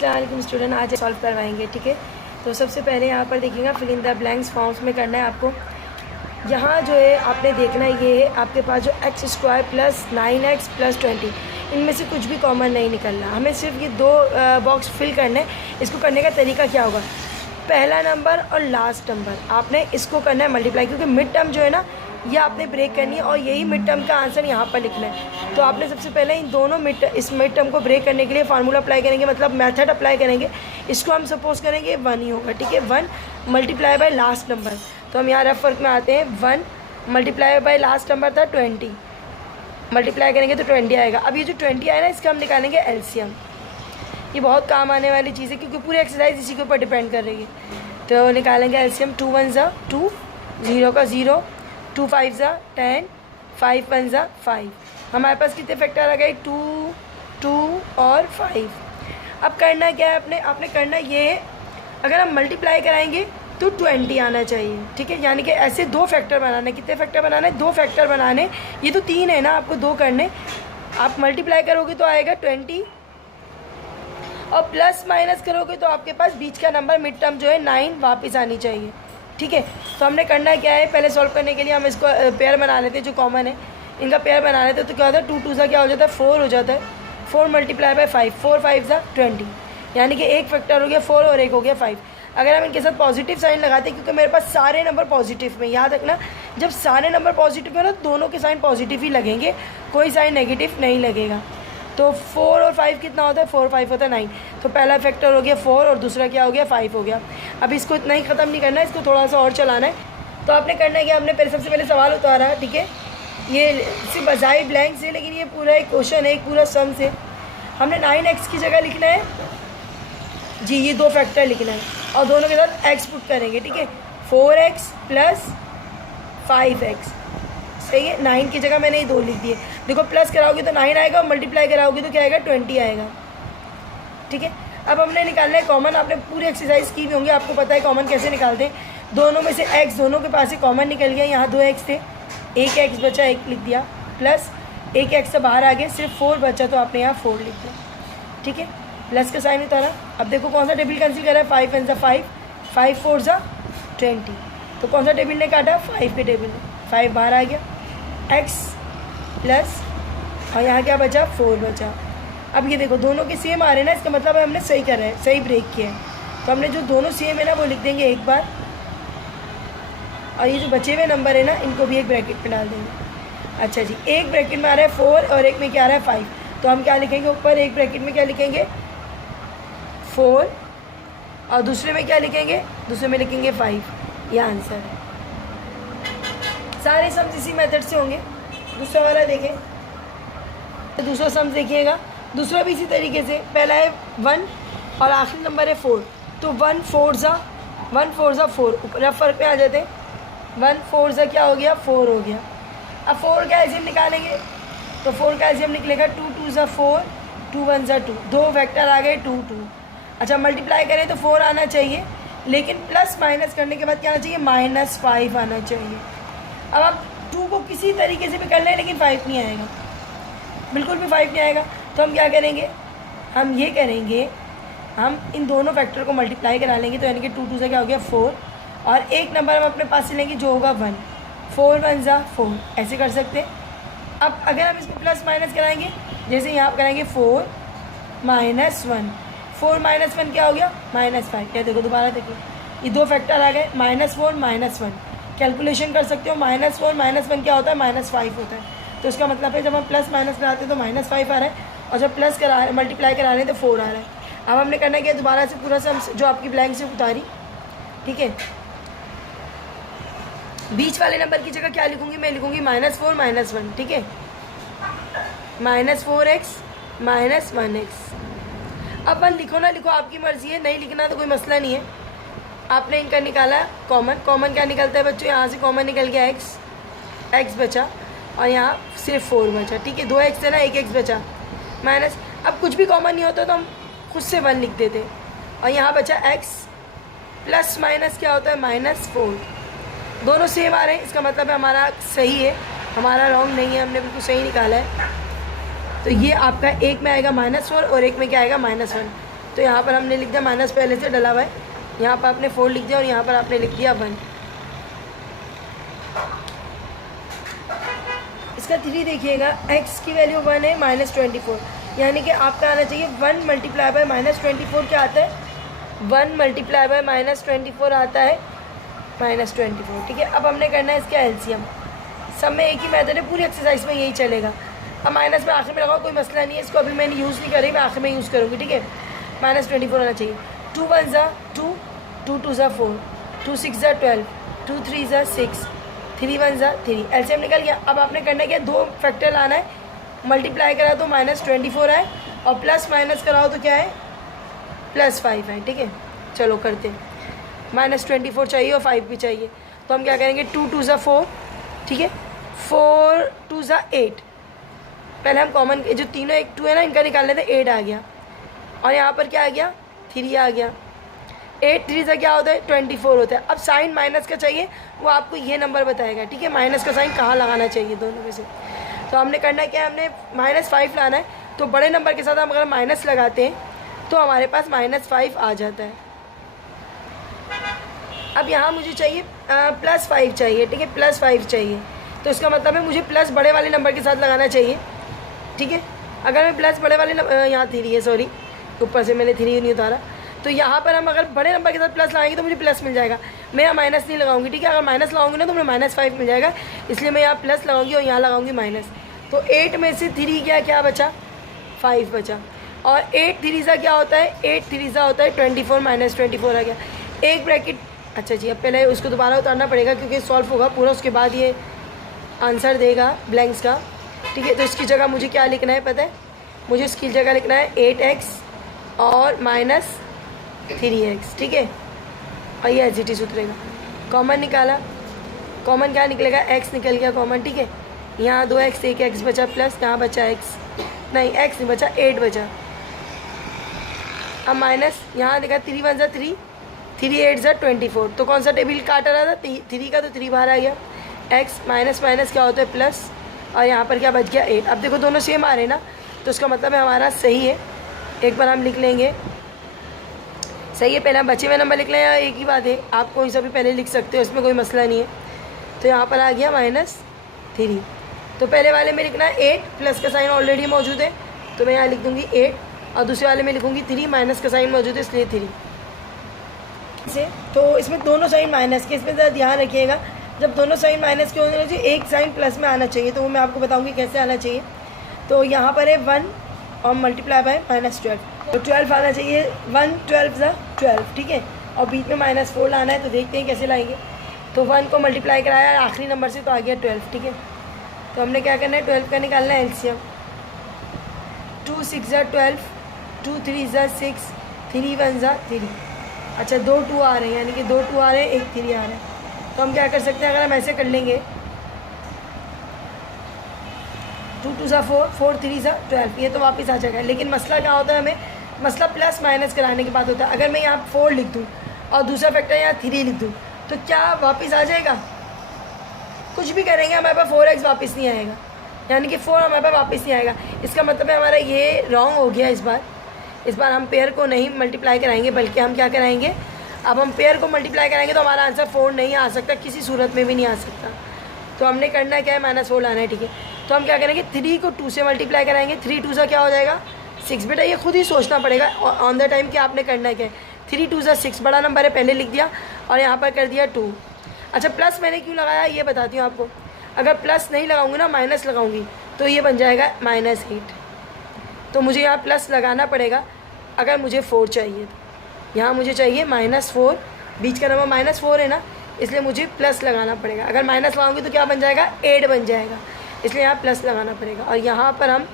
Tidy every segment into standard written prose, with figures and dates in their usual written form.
अस्सलाम वालेकुम स्टूडेंट, आज सॉल्व करवाएंगे। ठीक है, तो सबसे पहले यहाँ पर देखिएगा fill in the blanks forms में करना है आपको। यहाँ जो है आपने देखना ये है आपके पास जो x² प्लस 9x प्लस 20, इनमें से कुछ भी कॉमन नहीं निकलना। हमें सिर्फ ये दो बॉक्स फिल करने हैं। इसको करने का तरीका क्या होगा, पहला नंबर और लास्ट नंबर आपने इसको करना है मल्टीप्लाई, क्योंकि मिड टर्म जो है ना ये आपने ब्रेक करनी है और यही मिड टर्म का आंसर यहाँ पर लिखना है। तो आपने सबसे पहले इन दोनों इस मिड टर्म को ब्रेक करने के लिए फार्मूला अप्लाई करेंगे, मतलब मेथड अप्लाई करेंगे। इसको हम सपोज करेंगे 1 ही होगा। ठीक है, 1 मल्टीप्लाई बाय लास्ट नंबर। तो हम यहाँ रफ वर्क में आते हैं, 1 मल्टीप्लाई बाय लास्ट नंबर था 20, मल्टीप्लाई करेंगे तो 20 आएगा। अब ये जो 20 आया ना इसका हम निकालेंगे एलसीएम। ये बहुत काम आने वाली चीज़ है क्योंकि पूरी एक्सरसाइज इसी के ऊपर डिपेंड कर रही है। तो निकालेंगे एलसीएम, 2 1 ज़ा 2, 0 का 0, 2 5 ज़ा 10, 5 1 ज़ा 5। हमारे पास कितने फैक्टर आ गए, 2 2 और 5। अब करना क्या है, आपने करना ये है, अगर हम मल्टीप्लाई कराएंगे तो 20 आना चाहिए। ठीक है, यानी कि ऐसे दो फैक्टर बनाने। कितने फैक्टर बनाने, 2 फैक्टर बनाने। ये तो 3 है ना, आपको 2 करने। आप मल्टीप्लाई करोगे तो आएगा 20 और प्लस माइनस करोगे तो आपके पास बीच का नंबर मिड टर्म जो है 9 वापस आनी चाहिए। ठीक है, तो हमने करना क्या है, पहले सॉल्व करने के लिए हम इसको पेयर बना लेते हैं, जो कॉमन है इनका पेयर बना लेते हैं। तो क्या होता है, 2 2 सा क्या हो जाता है, 4 हो जाता है। 4 मल्टीप्लाई बाय 5, 4 5 सा 20, यानी कि एक फैक्टर हो गया 4 और एक हो गया 5। अगर हम इनके साथ पॉजिटिव साइन लगाते हैं, क्योंकि मेरे पास सारे नंबर पॉजिटिव में, याद रखना जब सारे नंबर पॉजिटिव है ना दोनों के साइन पॉजिटिव ही लगेंगे, कोई साइन नेगेटिव नहीं लगेगा। तो 4 और 5 कितना होता है, 4 5 होता है 9। तो पहला फैक्टर हो गया 4 और दूसरा क्या हो गया, 5 हो गया। अब इसको इतना ही ख़त्म नहीं करना है, इसको थोड़ा सा और चलाना है। तो आपने करना है कि आपने पहले सबसे पहले सवाल उतारा है। ठीक है, ये सिर्फ बजाय ब्लैंक से, लेकिन ये पूरा एक क्वेश्चन है, एक पूरा सम से। हमने 9x की जगह लिखना है जी, ये 2 फैक्टर लिखना है और दोनों के साथ x पुट करेंगे। ठीक है, 4x प्लस 5x, सही है। 9 की जगह मैंने ये 2 लिख दिए। देखो प्लस कराओगे तो 9 आएगा और मल्टीप्लाई कराओगे तो क्या आएगा, 20 आएगा। ठीक है, अब हमने निकालना है कॉमन। आपने पूरी एक्सरसाइज की भी होंगी, आपको पता है कॉमन कैसे निकालते हैं। दोनों में से x, दोनों के पास से कॉमन निकल गया। यहाँ 2x थे, एक x बचा, 1 लिख दिया, प्लस एक x से बाहर आ गया, सिर्फ 4 बचा तो आपने यहाँ 4 लिख दिया। ठीक है, प्लस का साइन उतारा। अब देखो कौन सा टेबल कैंसिल करा है, 5 1 ज़ा 5, 5 4 ज़ा 20। तो कौन सा टेबल ने काटा, 5 के टेबल ने, 5 बाहर आ गया, x प्लस और यहाँ क्या बचा, 4 बचा। अब ये देखो दोनों के सेम आ रहे हैं ना, इसका मतलब है हमने सही करा है, सही ब्रेक किया है। तो हमने जो दोनों सेम है ना वो लिख देंगे एक बार, और ये जो बचे हुए नंबर है ना इनको भी एक ब्रैकेट में डाल देंगे। अच्छा जी, एक ब्रैकेट में आ रहा है 4 और एक में क्या आ रहा है 5। तो हम क्या लिखेंगे, ऊपर एक ब्रैकेट में क्या लिखेंगे, 4, और दूसरे में क्या लिखेंगे, दूसरे में लिखेंगे 5। यह आंसर है। सारे सम्स इसी मेथड से होंगे। दूसरा वाला देखें, तो दूसरा सम्स देखिएगा, दूसरा भी इसी तरीके से। पहला है 1 और आखिरी नंबर है 4। तो 1 4 ज़ा 4, ऊपर फर्क पे आ जाते हैं। 1 4 ज़ा क्या हो गया, 4 हो गया। अब 4 का एलसीएम निकालेंगे, तो 4 का एलसीएम निकलेगा 2 2 ज़ा 4, 2 1 ज़ा 2, 2 फैक्टर आ गए 2 2। अच्छा, मल्टीप्लाई करें तो 4 आना चाहिए, लेकिन प्लस माइनस करने के बाद क्या आना चाहिए, -5 आना चाहिए। अब आप 2 को किसी तरीके से भी कर लें, लेकिन 5 नहीं आएगा, बिल्कुल भी 5 नहीं आएगा। तो हम क्या करेंगे, हम ये करेंगे, हम इन दोनों फैक्टर को मल्टीप्लाई करा लेंगे। तो यानी कि 2 2 से क्या हो गया 4, और एक नंबर हम अपने पास से लेंगे जो होगा 1, 4 1 ज़ा 4, ऐसे कर सकते हैं। अब अगर हम इसमें प्लस माइनस कराएंगे, जैसे यहाँ कराएंगे 4 -1, 4 -1 क्या हो गया, -5। क्या देखो दोबारा देखो, ये 2 फैक्टर आ गए, -4 -1। कैलकुलेशन कर सकते हो, -4 -1 क्या होता है, -5 होता है। तो इसका मतलब है जब हम प्लस माइनस कराते हैं तो -5 आ रहा है, और जब प्लस मल्टीप्लाई करा रहे हैं तो 4 आ रहा है। अब हमने करना क्या, दोबारा से पूरा सम जो आपकी ब्लैंक से उतारी। ठीक है, बीच वाले नंबर की जगह क्या लिखूंगी, मैं लिखूंगी -4 -1। ठीक है, -4x -1x। अब 1 लिखो ना लिखो, आपकी मर्जी है, नहीं लिखना तो कोई मसला नहीं है। आपने इनका निकाला कॉमन क्या निकलता है बच्चों, यहाँ से कॉमन निकल गया x बचा, और यहाँ सिर्फ 4 बचा। ठीक है, 2x है ना, 1x बचा, माइनस। अब कुछ भी कॉमन नहीं होता तो हम खुद से 1 लिख देते, और यहाँ बचा x, प्लस माइनस क्या होता है, -4। दोनों सेम आ रहे हैं, इसका मतलब है हमारा सही है, हमारा रॉन्ग नहीं है, हमने बिल्कुल सही निकाला है। तो ये आपका एक में आएगा -4 और एक में क्या आएगा, -1। तो तो यहाँ पर हमने लिख दिया माइनस पहले से डला हुआ है, यहाँ पर आपने 4 लिख दिया और यहाँ पर आपने लिख दिया 1। इसका 3 देखिएगा, x की वैल्यू 1 है -24, यानी कि आपका आना चाहिए 1 मल्टीप्लाई बाय -24 क्या आता है, 1 मल्टीप्लाई बाय -24 आता है -24। ठीक है, अब हमने करना है इसका एलसीएम। सब में एक ही मेथड है, पूरी एक्सरसाइज में यही चलेगा। अब माइनस में आखिर में लगाओ, कोई मसला नहीं है, इसको अभी मैंने यूज़ नहीं करी, मैं आखिर में यूज़ करूँगी। ठीक है, -24 होना चाहिए। 2 1 ज़ा 2, 2 2 ज़ा 4, 2 6 ज़ा 12, 2 3 ज़ा 6, 3 1 ज़ा 3। एलसीएम निकल गया। अब आपने करना क्या, 2 फैक्टर लाना है, मल्टीप्लाई करा तो -24 है और प्लस माइनस कराओ तो क्या है, +5 है। ठीक है, चलो करते हैं। -24 चाहिए और 5 भी चाहिए, तो हम क्या करेंगे, 2 2 ज़ा 4, ठीक है, 4 2 ज़ा 8। पहले हम कॉमन जो तीनों 1 2 है ना, इनका निकाल लेते, 8 आ गया और यहाँ पर क्या आ गया, 3 आ गया। 8 3 से क्या होता है, 24 होता है। अब साइन माइनस का चाहिए, वो आपको ये नंबर बताएगा। ठीक है, माइनस का साइन कहाँ लगाना चाहिए दोनों में से। तो हमने करना क्या है, हमने -5 लाना है, तो बड़े नंबर के साथ हम अगर माइनस लगाते हैं तो हमारे पास -5 आ जाता है। अब यहाँ मुझे चाहिए +5 चाहिए। ठीक है, +5 चाहिए, तो इसका मतलब है मुझे प्लस बड़े वाले नंबर के साथ लगाना चाहिए। ठीक है, अगर मैं प्लस बड़े वाले यहाँ 3 है, सॉरी ऊपर से मैंने 3 नहीं उतारा, तो यहाँ पर हम अगर बड़े नंबर के साथ प्लस लगाएंगे तो मुझे प्लस मिल जाएगा। मैं यहाँ माइनस नहीं लगाऊंगी। ठीक है, अगर माइनस लगाऊंगी ना तो मुझे -5 मिल जाएगा, इसलिए मैं यहाँ प्लस लगाऊंगी और यहाँ लगाऊंगी माइनस। तो 8 में से 3 क्या बचा, 5 बचा। और 8 3 सा क्या होता है, 8 3 सा होता है 24, -24 आ गया। एक ब्रैकेट, अच्छा जी, अब पहले उसको दोबारा उतारना पड़ेगा क्योंकि सॉल्व होगा पूरा, उसके बाद ये आंसर देगा ब्लैंक्स का। ठीक है, तो इसकी जगह मुझे क्या लिखना है पता है, मुझे इसकी जगह लिखना है 8x और -3x। ठीक है, और ये एच उतरेगा। कॉमन निकाला, कॉमन क्या निकलेगा, x निकल गया कॉमन। ठीक है, यहाँ 2x 1x बचा, प्लस यहाँ बचा x, नहीं x नहीं बचा, 8 बचा। अब माइनस यहाँ देखा 3 1 ज़ा 3, 3 8 ज़ा 24। तो कौन सा टेबल काटा रहा था, 3 का, तो 3 बाहर आ गया। x माइनस माइनस क्या होता है, प्लस, और यहाँ पर क्या बच गया 8। अब देखो दोनों सेम आ रहे हैं ना, तो उसका मतलब है हमारा सही है। एक बार हम लिख लेंगे, सही है। पहले हम बचे हुए नंबर लिख लें, या एक ही बात है, आप कोई सा भी पहले लिख सकते हो, इसमें कोई मसला नहीं है। तो यहाँ पर आ गया -3। तो पहले वाले में लिखना है 8, प्लस का साइन ऑलरेडी मौजूद है तो मैं यहाँ लिख दूँगी 8, और दूसरे वाले में लिखूँगी 3, माइनस का साइन मौजूद है इसलिए 3 से। तो इसमें दोनों साइन माइनस के, इसमें ज़रा ध्यान रखिएगा, जब दोनों साइन माइनस के होने चाहिए, एक साइन प्लस में आना चाहिए, तो वो मैं आपको बताऊँगी कैसे आना चाहिए। तो यहाँ पर है 1 और मल्टीप्लाई बाय -12, तो 12 आना चाहिए। 1 12 ज़ा 12। ठीक है, और बीच में -4 लाना है, तो देखते हैं कैसे लाएंगे। तो 1 को मल्टीप्लाई कराया आखिरी नंबर से, तो आ गया 12। ठीक है, तो हमने क्या करना है, 12 का निकालना है एलसीएम। 2 6 ज़ा 12, 2 3 ज़ा 6, 3 1 ज़ा 3। अच्छा, 2 2 आ रहे हैं, यानी कि 2 2 आ रहे हैं, 1 3 आ रहा है। तो हम क्या कर सकते हैं, अगर हम ऐसे कर लेंगे, 2 2 ज़ा 4, 4 3 ज़ा 12, ये तो वापस आ जाएगा। लेकिन मसला क्या होता है, हमें मसला प्लस माइनस कराने के बाद होता है। अगर मैं यहाँ 4 लिख दूँ और दूसरा फैक्टर यहाँ 3 लिख दूँ, तो क्या वापस आ जाएगा, कुछ भी करेंगे हमारे पास 4x वापस नहीं आएगा, यानी कि 4 हमारे पास वापस नहीं आएगा। इसका मतलब है हमारा ये रॉन्ग हो गया। इस बार हम पेयर को नहीं मल्टीप्लाई कराएंगे, बल्कि हम क्या कराएंगे, अब हम पेयर को मल्टीप्लाई कराएंगे तो हमारा आंसर 4 नहीं आ सकता, किसी सूरत में भी नहीं आ सकता। तो हमने करना क्या है, -4 लाना है। ठीक है, तो हम क्या करेंगे, 3 को 2 से मल्टीप्लाई कराएंगे। 3 2 सा क्या हो जाएगा, 6। बेटा ये खुद ही सोचना पड़ेगा ऑन द टाइम कि आपने करना क्या है। 3 2 सा 6, बड़ा नंबर है, पहले लिख दिया और यहाँ पर कर दिया 2। अच्छा, प्लस मैंने क्यों लगाया ये बताती हूँ आपको। अगर प्लस नहीं लगाऊंगी ना, माइनस लगाऊंगी, तो ये बन जाएगा -8। तो मुझे यहाँ प्लस लगाना पड़ेगा अगर मुझे 4 चाहिए। तो यहाँ मुझे चाहिए -4, बीच का नंबर -4 है ना, इसलिए मुझे प्लस लगाना पड़ेगा। अगर माइनस लगाऊंगी तो क्या बन जाएगा, 8 बन जाएगा, इसलिए यहाँ प्लस लगाना पड़ेगा। और यहाँ पर हम,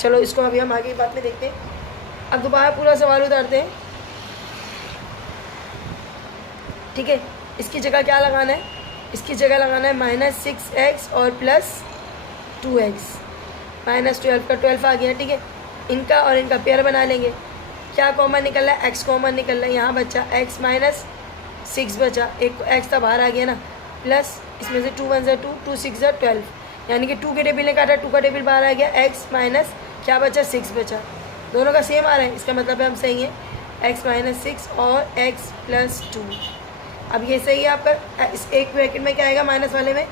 चलो इसको अभी हम आगे की बात में देखते हैं। अब दोबारा पूरा सवाल उतारते हैं। ठीक है, इसकी जगह क्या लगाना है, इसकी जगह लगाना है -6x और +2x। -12 का 12 आ गया। ठीक है, इनका और इनका पेयर बना लेंगे। क्या कॉमन निकल रहा है, x कॉमन निकल रहा है। यहाँ बचा x -6 बचा, एक x था बाहर आ गया ना, प्लस इसमें से 2 1 ज़ा 2, 2 6 ज़ा 12, यानी कि 2 के टेबल ने काटा, 2 का टेबल बाहर आ गया। x माइनस क्या बचा, 6 बचा, दोनों का सेम आ रहा है, इसका मतलब है हम सही है। x माइनस 6 और x प्लस 2। अब ये सही है आपका। इस एक ब्रैकेट में क्या आएगा, माइनस वाले में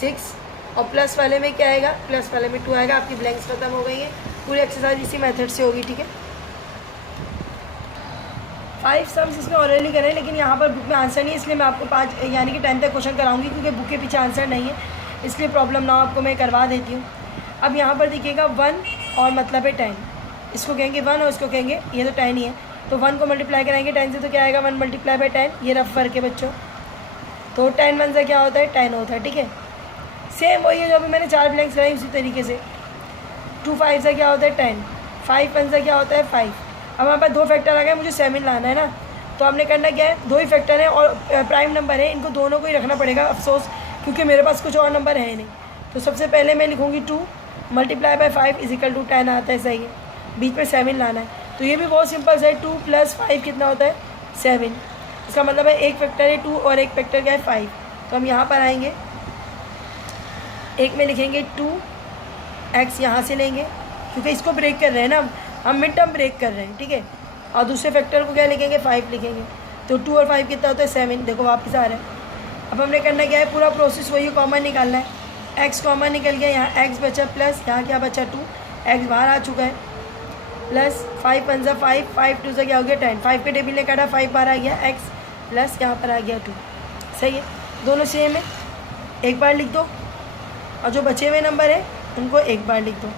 6 और प्लस वाले में क्या आएगा, प्लस वाले में 2 आएगा। आपकी ब्लैंक्स खत्म हो गई है। पूरी एक्सरसाइज इसी मेथड से होगी, ठीक है। 5 सम्स इसमें ऑलरेडी करें, लेकिन यहाँ पर बुक में आंसर नहीं है, इसलिए मैं आपको 5 यानी कि 10 तक क्वेश्चन कराऊंगी, क्योंकि बुक के पीछे आंसर नहीं है, इसलिए प्रॉब्लम ना आपको मैं करवा देती हूँ। अब यहाँ पर देखिएगा 1 और मतलब है 10, इसको कहेंगे 1 और इसको कहेंगे, ये तो 10 ही है, तो 1 को मल्टीप्लाई कराएंगे 10 से तो क्या आएगा 1 मल्टीप्लाई बाई 10। ये रफ वर्क है बच्चों, तो 10 1 से क्या होता है 10 होता है, ठीक है। सेम वही है जो अभी मैंने 4 ब्लैंक्स लगाई, उसी तरीके से 2 5 से क्या होता है 10, 5 1 से क्या होता है 5। अब हमारे पास 2 फैक्टर आ गए, मुझे 7 लाना है ना, तो आपने करना क्या है, 2 ही फैक्टर हैं और प्राइम नंबर है, इनको दोनों को ही रखना पड़ेगा अफसोस, क्योंकि मेरे पास कुछ और नंबर है नहीं। तो सबसे पहले मैं लिखूँगी 2 मल्टीप्लाई बाई 5 इजिकल टू 10 आता है, सही है। बीच में 7 लाना है, तो ये भी बहुत सिंपल है। 2 + 5 कितना होता है 7। इसका मतलब है एक फैक्टर है 2 और एक फैक्टर क्या है 5। तो हम यहाँ पर आएंगे, एक में लिखेंगे 2x, यहाँ से लेंगे क्योंकि इसको ब्रेक कर रहे हैं ना हम मिड टर्म ब्रेक कर रहे हैं, ठीक है। और दूसरे फैक्टर को क्या लिखेंगे 5 लिखेंगे, तो 2 और 5 कितना होता है 7। देखो वापस आ रहा है। अब हमने करना क्या है, पूरा प्रोसेस वही कॉमन निकालना है। x कॉमन निकल गया, यहाँ x बचा प्लस यहाँ क्या बचा 2, x बाहर आ चुका है, प्लस 5 1 से 5, 5 2 से क्या हो गया 10, 5 के टेबल ने काटा 5 बाहर आ गया, x प्लस यहाँ पर आ गया 2। सही है, दोनों सेम है, एक बार लिख दो, और जो बचे हुए नंबर है उनको एक बार लिख दो।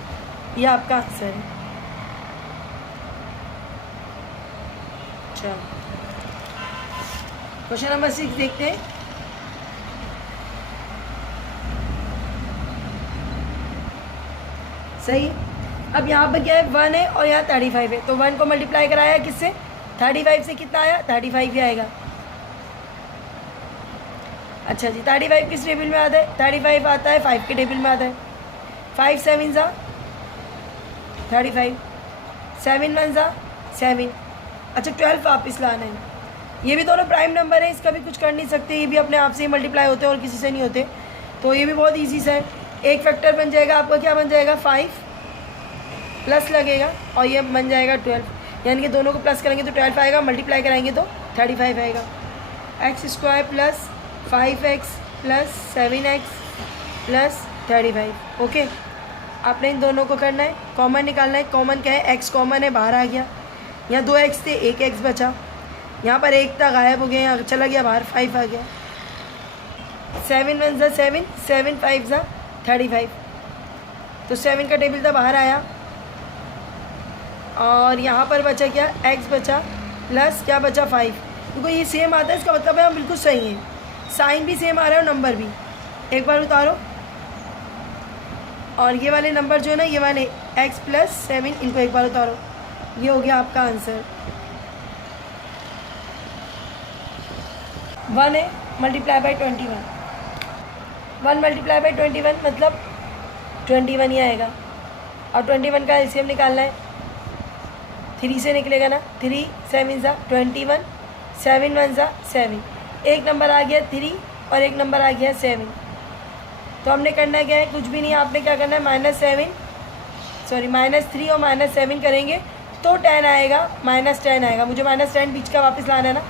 ये आपका आंसर है। चलो क्वेश्चन नंबर 6 देखते हैं। सही, अब यहाँ पर क्या है 1 है और यहाँ 35 है, तो 1 को मल्टीप्लाई कराया किससे 35 से, कितना आया 35 ही आएगा। अच्छा जी, 35 किस टेबल में आता है, 35 आता है 5 के टेबल में आता है। 5 7 सा 35, 7 1 सा 7। अच्छा 12 वापस लाना है, ये भी दोनों प्राइम नंबर है, इसका भी कुछ कर नहीं सकते, ये भी अपने आप से ही मल्टीप्लाई होते हैं और किसी से नहीं होते, तो ये भी बहुत ईजी सा है। एक फैक्टर बन जाएगा आपका, क्या बन जाएगा 5 प्लस लगेगा और ये बन जाएगा 12, यानी कि दोनों को प्लस करेंगे तो 12 आएगा, मल्टीप्लाई कराएंगे तो 35 आएगा। x² plus 5x plus 7x plus 35। Okay, आपने इन दोनों को करना है, कॉमन निकालना है। कॉमन क्या है, x कॉमन है, बाहर आ गया, यहाँ 2x थे 1x बचा, यहाँ पर 1 था गायब हो गया, यहाँ चला गया बाहर, 5 आ गया। 7 1 सा 7, 7 5 सा 35, तो 7 का टेबल था बाहर आया, और यहाँ पर बचा क्या x बचा प्लस क्या बचा 5, क्योंकि ये सेम आता है, इसका मतलब है हम बिल्कुल सही हैं, साइन भी सेम आ रहा है और नंबर भी। एक बार उतारो, और ये वाले नंबर जो है ना, ये वाले x प्लस 7, इनको एक बार उतारो, ये हो गया आपका आंसर। 1 है मल्टीप्लाई बाई 21, 1 मल्टीप्लाई बाई 21 मतलब 21 ही आएगा, और 21 का एलसीएम निकालना है, 3 से निकलेगा ना, 3 7 सा 21, 7 1 सा 7, एक नंबर आ गया 3 और एक नंबर आ गया 7। तो हमने करना क्या है, कुछ भी नहीं, आपने क्या करना है -3 और -7 करेंगे तो 10 आएगा, -10 आएगा। मुझे -10 बीच का वापस लाना है ना,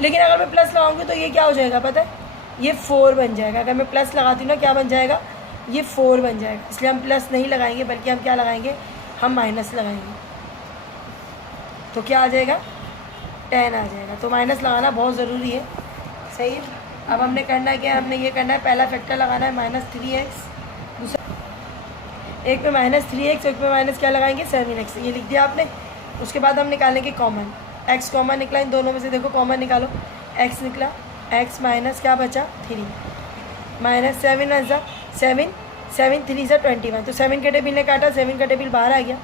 लेकिन अगर मैं प्लस लगाऊंगी तो ये क्या हो जाएगा पता है, ये 4 बन जाएगा। अगर मैं प्लस लगाती हूँ ना, क्या बन जाएगा, ये 4 बन जाएगा, इसलिए हम प्लस नहीं लगाएंगे, बल्कि हम क्या लगाएंगे, हम माइनस लगाएंगे, तो क्या आ जाएगा 10 आ जाएगा। तो माइनस लगाना बहुत ज़रूरी है, सही है। अब हमने करना है क्या, हमने ये करना है, पहला फैक्टर लगाना है -3x, दूसरा एक पे -3x, एक पे माइनस क्या लगाएंगे 7x, ये लिख दिया आपने। उसके बाद हम निकालेंगे कॉमन, x कॉमन निकला, इन दोनों में से देखो कॉमन निकालो, x निकला, x माइनस क्या बचा 3, -7 1 सा 7, 7 3 सा 21, तो 7 के टेबल ने काटा, 7 का टेबल बाहर आ गया,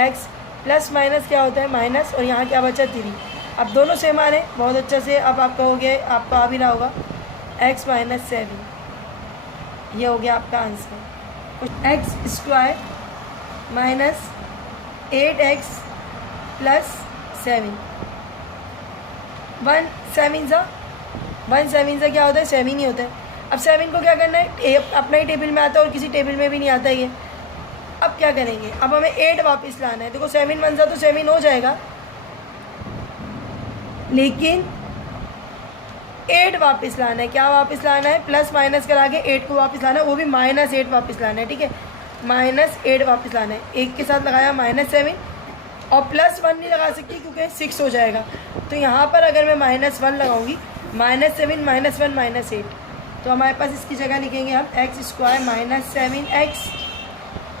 x प्लस माइनस क्या होता है माइनस, और यहाँ क्या बचा 3। अब दोनों सेम आ रहे हैं बहुत अच्छे से, अब आपका हो गया, आपका आ भी रहा होगा x माइनस 7, ये हो गया आपका answer. x² minus 8x plus 7, 1 7 सा क्या होता है 7 ही होता है। अब 7 को क्या करना है, अपना ही टेबल में आता है और किसी टेबल में भी नहीं आता ये। अब क्या करेंगे, अब हमें 8 वापस लाना है। देखो 7 1 सा तो 7 हो जाएगा, लेकिन 8 वापस लाना है। क्या वापस लाना है? प्लस माइनस करा के 8 को वापस लाना है, वो भी -8 वापस लाना है। ठीक है, -8 वापस लाना है। 1 के साथ लगाया -7 और +1 नहीं लगा सकती क्योंकि 6 हो जाएगा। तो यहाँ पर अगर मैं -1 लगाऊंगी, -7 -1 -8, तो हमारे पास इसकी जगह लिखेंगे हम x² -7x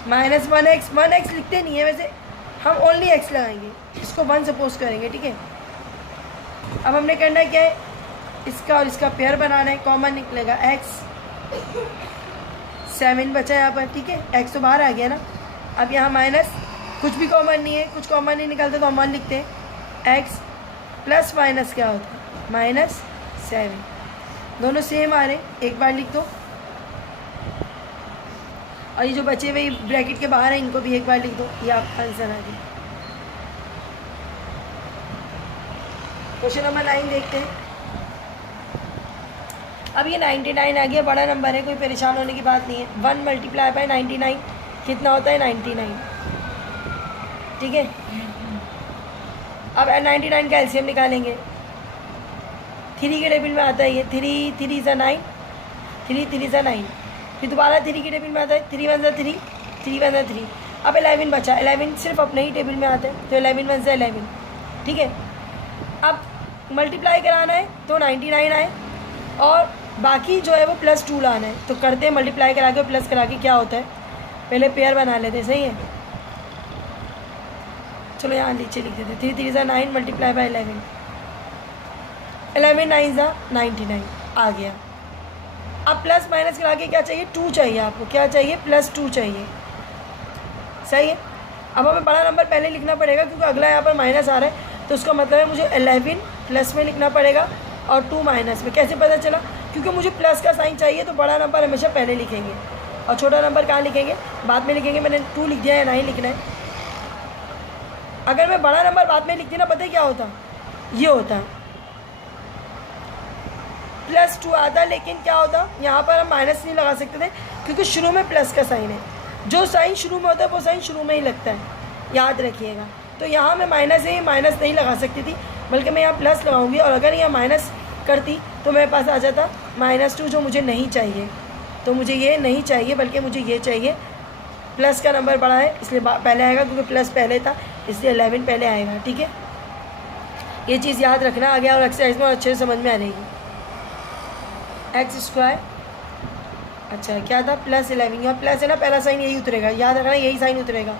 -1x। 1x लिखते नहीं है वैसे, हम ओनली x लगाएंगे, इसको 1 सपोज करेंगे। ठीक है, अब हमने करना है क्या है, इसका और इसका पेयर बनाना है। कॉमन निकलेगा x, 7 बचा यहाँ पर। ठीक है, x तो बाहर आ गया ना। अब यहाँ माइनस, कुछ भी कॉमन नहीं है, कुछ कॉमन नहीं निकलता तो हम 1 लिखते हैं। x प्लस माइनस क्या होता है? -7। दोनों सेम आ रहे हैं, एक बार लिख दो। और ये जो बचे हुए ब्रैकेट के बाहर हैं इनको भी एक बार लिख दो। ये आपका आंसर आ गया। क्वेश्चन नंबर 9 देखते हैं। अब ये 99 आ गया, बड़ा नंबर है, कोई परेशान होने की बात नहीं है। 1 × 99 कितना होता है? 99। ठीक है, अब 99 का एलसीएम निकालेंगे। 3 के टेबल में आता है ये, 3 3 × 9, 3 3 × 9। फिर दोबारा 3 के टेबल में आता है, 3 1 × 3, 3 1 × 3। अब 11 बचा, 11 सिर्फ अपने ही टेबल में आता है, तो 11 1 से 11। ठीक है, अब मल्टीप्लाई कराना है तो 99 आए और बाकी जो है वो +2 लाना है। तो करते हैं मल्टीप्लाई करा के प्लस करा के क्या होता है, पहले पेयर बना लेते हैं। सही है, चलो यहाँ नीचे लिख देते। 3 3 × 9 × 11, 11 9 × 99 आ गया। अब प्लस माइनस करा के क्या चाहिए? 2 चाहिए आपको। क्या चाहिए? +2 चाहिए। सही है, अब हमें बड़ा नंबर पहले लिखना पड़ेगा क्योंकि अगला यहाँ पर माइनस आ रहा है, तो उसका मतलब है मुझे 11 प्लस में लिखना पड़ेगा और 2 माइनस में। कैसे पता चला? क्योंकि मुझे प्लस का साइन चाहिए, तो बड़ा नंबर हमेशा पहले लिखेंगे और छोटा नंबर कहाँ लिखेंगे? बाद में लिखेंगे। मैंने 2 लिख दिया है, नहीं लिखना है। अगर मैं बड़ा नंबर बाद में लिखती ना, पता है क्या होता? ये होता +2 आता, लेकिन क्या होता यहाँ पर हम माइनस नहीं लगा सकते थे क्योंकि शुरू में प्लस का साइन है। जो साइन शुरू में होता है वो साइन शुरू में ही लगता है, याद रखिएगा। तो यहाँ मैं माइनस है, माइनस नहीं लगा सकती थी, बल्कि मैं यहाँ प्लस लगाऊंगी। और अगर यहाँ माइनस करती तो मेरे पास आ जाता -2, जो मुझे नहीं चाहिए। तो मुझे ये नहीं चाहिए, बल्कि मुझे ये चाहिए। प्लस का नंबर बड़ा है इसलिए पहले आएगा, क्योंकि प्लस पहले था इसलिए 11 पहले आएगा। ठीक है, ये चीज़ याद रखना आ गया और एक्सरसाइज में अच्छे से समझ में आ रहेगी। x², अच्छा क्या था? +11। यहाँ प्लस है ना, पहला साइन यही उतरेगा, याद रखना यही साइन उतरेगा।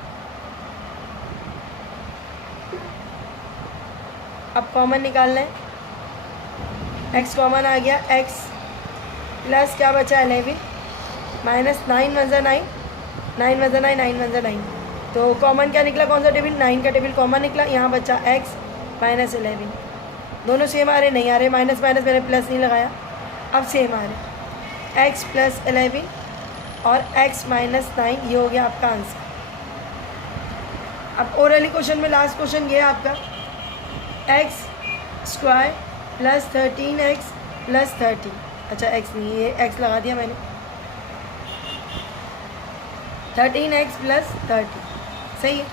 अब कॉमन निकालना है, x कॉमन आ गया। x प्लस क्या बचा? 11 -9 1 × 9, 9 1 × 9, 9 1 × 9। तो कॉमन क्या निकला? कौन सा टेबल? 9 का टेबल कॉमन निकला। यहाँ बचा x -11। दोनों सेम आ रहे? नहीं आ रहे, माइनस माइनस मैंने प्लस नहीं लगाया। अब सेम आ रहे, x + 11 और x -9, ये हो गया आपका आंसर। अब ओरली क्वेश्चन में लास्ट क्वेश्चन ये है आपका, x² + 13x + 30। अच्छा x नहीं, ये x लगा दिया मैंने। 13x + 30 सही है।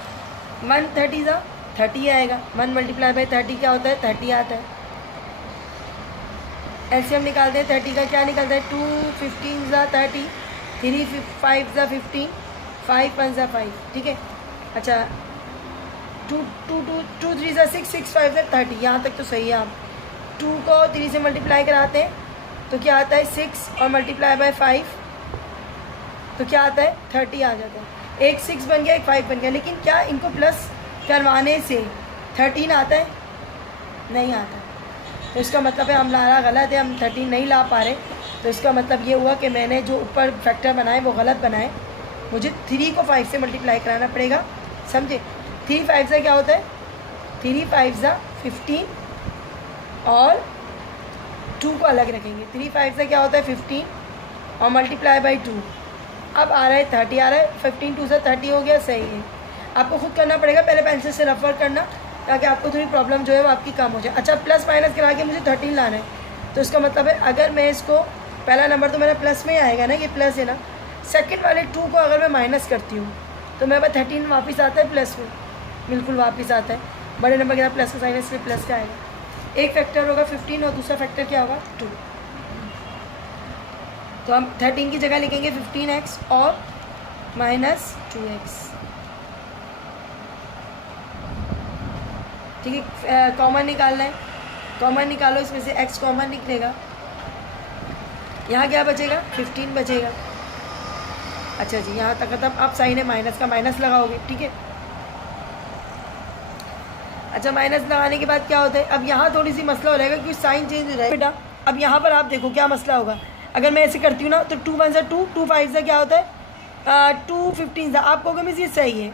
1 30 सा 30 आएगा। 1 × 30 क्या होता है? 30 आता है। एलसीएम निकालते हैं। 30 का क्या निकलता है? 2 15 सा 30, 3 5 सा 15, 5 1 सा 5। ठीक है, अच्छा 2 3 सा 6, 6 5 सा 30। यहाँ तक तो सही है। आप 2 को 3 से मल्टीप्लाई कराते हैं तो क्या आता है? 6 और × 5 तो क्या आता है? 30 आ जाता है। एक 6 बन गया, एक 5 बन गया। लेकिन क्या इनको प्लस करवाने से 13 आता है? नहीं आता। तो इसका मतलब है हम लाना गलत है, हम 13 नहीं ला पा रहे। तो इसका मतलब ये हुआ कि मैंने जो ऊपर फैक्टर बनाए वो गलत बनाए। मुझे 3 को 5 से मल्टीप्लाई कराना पड़ेगा, समझे? 3 5 से क्या होता है? 3 5 सा 15 और 2 को अलग रखेंगे। 3 5 से क्या होता है? 15 और × 2। अब आ रहा है 30 आ रहा है। 15 2 से 30 हो गया, सही है। आपको खुद करना पड़ेगा, पहले पेंसिल से रफ वर्क करना ताकि आपको थोड़ी प्रॉब्लम जो है वो आपकी कम हो जाए। अच्छा प्लस माइनस करा के मुझे 13 लाना है, तो इसका मतलब है अगर मैं इसको, पहला नंबर तो मेरा प्लस में ही आएगा ना, ये प्लस है ना। सेकंड वाले 2 को अगर मैं माइनस करती हूँ तो मेरे पास 13 वापस आता है प्लस में, बिल्कुल वापस आता है। बड़े नंबर के साथ प्लस का साइन है इसलिए प्लस का आएगा। एक फैक्टर होगा 15 और दूसरा फैक्टर क्या होगा 2। तो हम 13 की जगह लिखेंगे 15x और -2x। ठीक है, कॉमन निकालना है, कॉमन निकालो, इसमें से x कॉमन निकलेगा, यहाँ क्या बचेगा 15 बचेगा। अच्छा जी, यहाँ तक तब अब साइन है माइनस का माइनस लगाओगे। ठीक है, अच्छा माइनस लगाने के बाद क्या होता है, अब यहाँ थोड़ी सी मसला हो जाएगा क्योंकि साइन चेंज हो जाएगा बेटा। अब यहाँ पर आप देखो क्या मसला होगा, अगर मैं ऐसे करती हूँ ना तो 2 1 से 2, 2 5 से क्या होता है 2 15 से, आप कहोगे मिस ये सही है,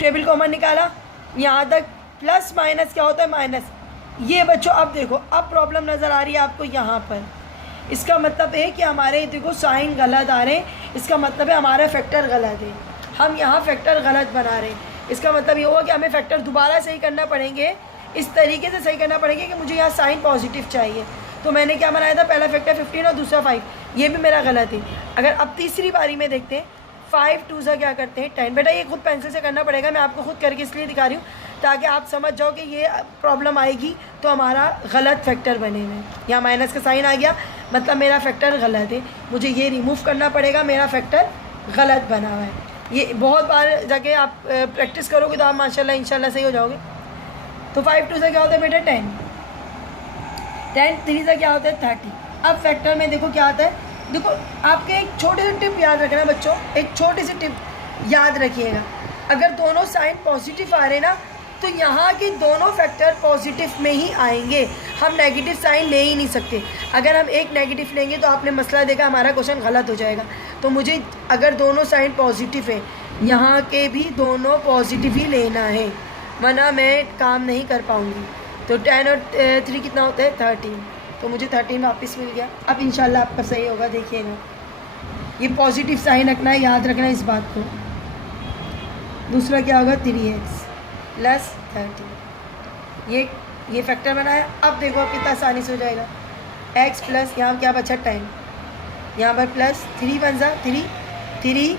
टेबल कॉमन निकाला, यहाँ तक प्लस माइनस क्या होता है माइनस। ये बच्चों अब देखो, अब प्रॉब्लम नज़र आ रही है आपको यहाँ पर, इसका मतलब है कि हमारे देखो साइन गलत आ रहे हैं, इसका मतलब है हमारा फैक्टर गलत है, हम यहाँ फैक्टर गलत बना रहे हैं। इसका मतलब ये होगा कि हमें फैक्टर दोबारा सही करना पड़ेंगे, इस तरीके से सही करना पड़ेगा कि मुझे यहाँ साइन पॉजिटिव चाहिए। तो मैंने क्या बनाया था, पहला फैक्टर 15 और दूसरा 5, ये भी मेरा गलत है। अगर अब तीसरी बारी में देखते हैं, 5 2 से क्या करते हैं 10। बेटा ये खुद पेंसिल से करना पड़ेगा, मैं आपको खुद करके इसलिए दिखा रही हूँ ताकि आप समझ जाओ कि ये प्रॉब्लम आएगी तो हमारा गलत फैक्टर बने हुए। यहाँ माइनस का साइन आ गया, मतलब मेरा फैक्टर गलत है, मुझे ये रिमूव करना पड़ेगा, मेरा फैक्टर गलत बना हुआ है। ये बहुत बार जाके आप प्रैक्टिस करोगे तो आप माशाल्लाह इंशाल्लाह सही हो जाओगे। तो 5 2 से क्या होता है बेटा 10, 10 3 से क्या होता है 30। अब फैक्टर में देखो क्या आता है, देखो आपके एक छोटी सी टिप याद रखना बच्चों, एक छोटी सी टिप याद रखिएगा, अगर दोनों साइन पॉजिटिव आ रहे ना तो यहाँ के दोनों फैक्टर पॉजिटिव में ही आएंगे, हम नेगेटिव साइन ले ही नहीं सकते। अगर हम एक नेगेटिव लेंगे तो आपने मसला देखा हमारा क्वेश्चन गलत हो जाएगा। तो मुझे अगर दोनों साइन पॉजिटिव है, यहाँ के भी दोनों पॉजिटिव ही लेना है, वरना मैं काम नहीं कर पाऊँगी। तो 10 और 3 कितना होता है 13, तो मुझे 13 वापस मिल गया। अब इंशाल्लाह आपका सही होगा, देखिएगा ये पॉजिटिव साइन रखना है, याद रखना है इस बात को। दूसरा क्या होगा 3x + 13, ये फैक्टर बनाया। अब देखो अब कितना आसानी से हो जाएगा, x प्लस यहाँ क्या बचा 10, यहाँ पर प्लस 3 1 जा 3, 3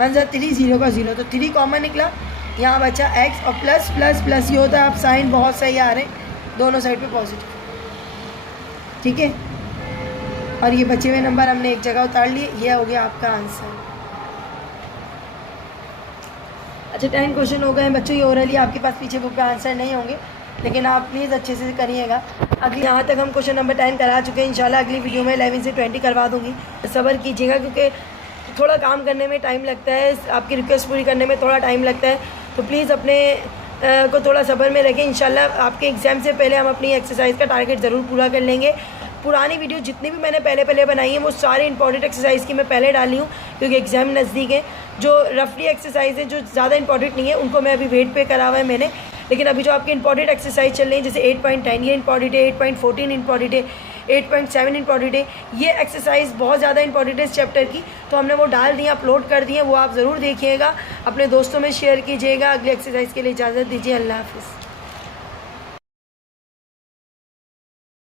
1 जा 3, 0 का 0, तो 3 कॉमन निकला, यहाँ बचा x और प्लस प्लस प्लस, ये होता है। अब साइन बहुत सही आ रहे हैं दोनों साइड पे पॉजिटिव। ठीक है, और ये बचे हुए नंबर हमने एक जगह उतार लिए, ये हो गया आपका आंसर। अच्छा 10 क्वेश्चन हो गए हैं बच्चों, ये ओरली आपके पास पीछे बुक का आंसर नहीं होंगे, लेकिन आप प्लीज़ अच्छे से करिएगा। अगली यहाँ तक हम क्वेश्चन नंबर 10 करा चुके हैं, इंशाल्लाह अगली वीडियो में 11 से 20 करवा दूँगी। सब्र कीजिएगा क्योंकि थोड़ा काम करने में टाइम लगता है, आपकी रिक्वेस्ट पूरी करने में थोड़ा टाइम लगता है, तो प्लीज़ अपने को थोड़ा सब्र में रखें। इंशाल्लाह आपके एग्ज़ाम से पहले हम अपनी एक्सरसाइज का टारगेट ज़रूर पूरा कर लेंगे। पुरानी वीडियो जितनी भी मैंने पहले बनाई हैं वो सारे इंपॉर्टेंट एक्सरसाइज की मैं पहले डाली हूँ क्योंकि एग्ज़ाम नज़दीक है। जो रफली एक्सरसाइज है जो ज़्यादा इंपॉर्टेंट नहीं है उनको मैं अभी वेट पे करा हुआ है मैंने, लेकिन अभी जो आपके इंपॉर्टेंट एक्सरसाइज चल रही हैं जैसे 8.10 ये इंपॉर्टेंट है, 8.14 इंपॉर्टेंट है, 8.7 इंपॉर्टेंट है, ये एक्सरसाइज बहुत ज़्यादा इंपॉर्टेंट है इस चैप्टर की, तो हमने वो डाल दी, अपलोड कर दिए, वो आप ज़रूर देखिएगा, अपने दोस्तों में शेयर कीजिएगा। अगली एक्सरसाइज के लिए इजाज़त दीजिए, अल्लाह हाफ़िज़।